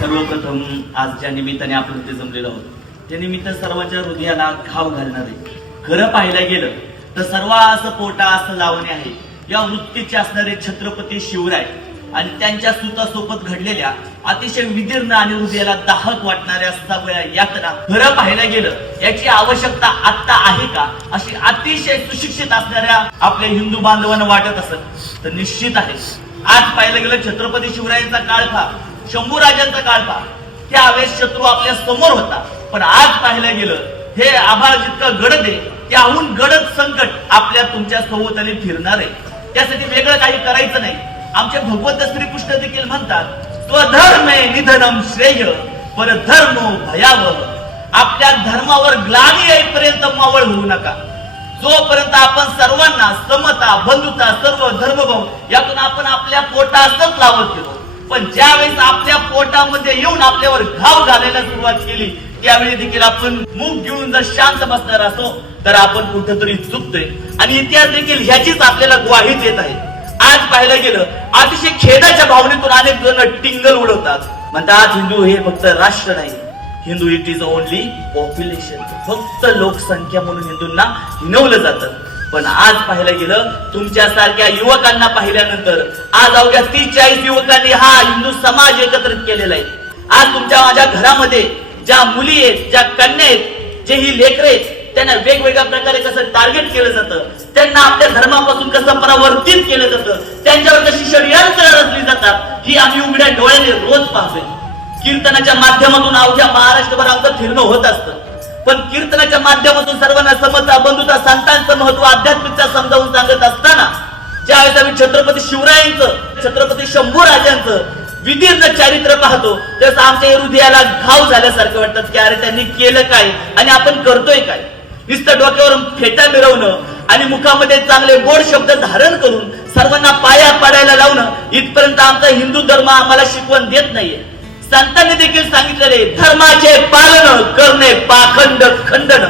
सर्वप्रथम आज ज्या निमित्ताने आपण इथे जमलेलो आहोत त्या निमित्त सर्वांच्या हृदयाला घाव घालणारे खरं पाहायला गेलं तर सर्वांस पोटा असं लावणे आहे या वृत्तीचे असणारे छत्रपती शिवराय आणि त्यांच्या सुतासोबत घडलेल्या अतिशय विदीर्ण आणि हृदयाला दाहक वाटणाऱ्या सगळ्या यातना खरं पाहायला गेलं याची आवश्यकता आता आहे का अशी अतिशय सुशिक्षित असणाऱ्या आपल्या हिंदू बांधवांना वाटत असत तर निश्चित आहे। आज पाहायला गेलं छत्रपती शिवरायांचा काळ पहा, शंभूराजांचा काळ पहा, त्यावेळेस शत्रू आपल्या समोर होता, पण आज पाहायला गेलं हे आभाळ जितकं गडद आहे त्याहून गडद संकट आपल्या तुमच्या सभोवताली फिरणार आहे। त्यासाठी वेगळं काही करायचं नाही। आमचे भगवंत श्रीकृष्ण देखील म्हणतात स्वधर्मे निधनम श्रेय परधर्मो भयावह। आपल्या धर्मावर ग्लानी येईपर्यंत मावळ होऊ नका। जोपर्यंत आपण सर्वांना समता बंधुता सर्व धर्मभाव यातून आपण आपल्या पोटातच लावत गेलो, पण ज्यावेळेस आपल्या पोटामध्ये येऊन आपल्यावर घाव घालायला सुरुवात केली त्यावेळी देखील आपण मुख घेऊन जर शांत बसणार असो तर आपण कुठेतरी चुकतोय आणि इतिहास देखील ह्याचीच आपल्याला ग्वाही देत आहे। आज पाहायला गेलं अतिशय खेदाच्या भावनेतून अनेक जण टिंगल उडवतात, म्हणतात हिंदू हे फक्त राष्ट्र नाही, Hindu it is only population, फक्त लोकसंख्या म्हणून हिंदूंना हिनवलं जातं। पण आज पाहायला गेलं तुमच्यासारख्या युवकांना पाहिल्यानंतर आज अवघ्या 30-40 युवकांनी हा हिंदू समाज एकत्रित केलेला आहे। आज तुमच्या माझ्या घरामध्ये ज्या मुली आहेत, ज्या कन्या आहेत, जे ही लेकरं आहेत त्यांना वेगवेगळ्या प्रकारे कसं टार्गेट केलं जातं, त्यांना आपल्या धर्मापासून कसं परावर्तित केलं जातं, त्यांच्यावर कशी षडयंत्र रचली जातात ही आम्ही उघड्या डोळ्याने रोज पाहतोय। कीर्तनाच्या माध्यमातून अवघ्या महाराष्ट्रभर आमचं फिरणं होत असतं, पण कीर्तनाच्या माध्यमातून सर्वांना समता बंधुता संतांचं महत्व आध्यात्मिकता समजावून सांगत असताना ज्यावेळेस आम्ही छत्रपती शिवरायांचं छत्रपती शंभूराजांचं विदीर्ण चारित्र्य पाहतो त्यावेळेस आमच्या हृदयाला घाव झाल्यासारखं वाटतात की अरे त्यांनी केलं काय आणि आपण करतोय काय। नुसतं डोक्यावरून फेटा मिरवणं आणि मुखामध्ये चांगले गोड शब्द धारण करून सर्वांना पाया पाडायला लावणं इथपर्यंत आमचा हिंदू धर्म आम्हाला शिकवण देत नाहीये। संतांनी देखील सांगितलेले धर्माचे पालन करणे पाखंड खंडन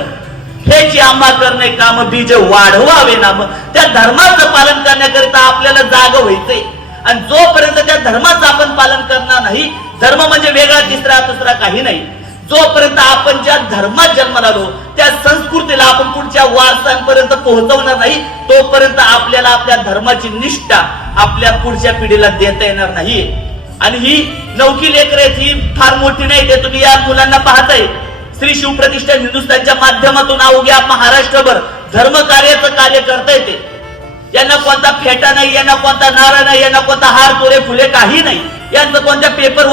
हेची आम्हा करणे काम बीज वाढवावे नाम। त्या धर्माचं पालन करण्याकरिता आपल्याला जाग व्हायचंय आणि जोपर्यंत त्या धर्माचं आपण पालन करणार नाही, धर्म म्हणजे वेगळा तिसरा काही नाही, जोपर्यंत आपण ज्या धर्मात जन्माला आलो त्या संस्कृतीला आपण पुढच्या वारसांपर्यंत पोहोचवणार नाही तोपर्यंत आपल्याला आपल्या धर्माची निष्ठा आपल्या पुढच्या पिढीला देता येणार नाहीये। आणि ही नौकी लेकरं आहेत, ही फार मोठी नाही, ते तुम्ही या मुलांना पाहताय। श्री शिवप्रतिष्ठान हिंदुस्थानच्या माध्यमातून अवघ्या महाराष्ट्रभर धर्म कार्याचं कार्य करता येते। यांना कोणता फेटा नाही, यांना कोणता नारा नाही, यांना कोणता हार तोरे फुले काही नाही, यांचं कोणत्या पेपर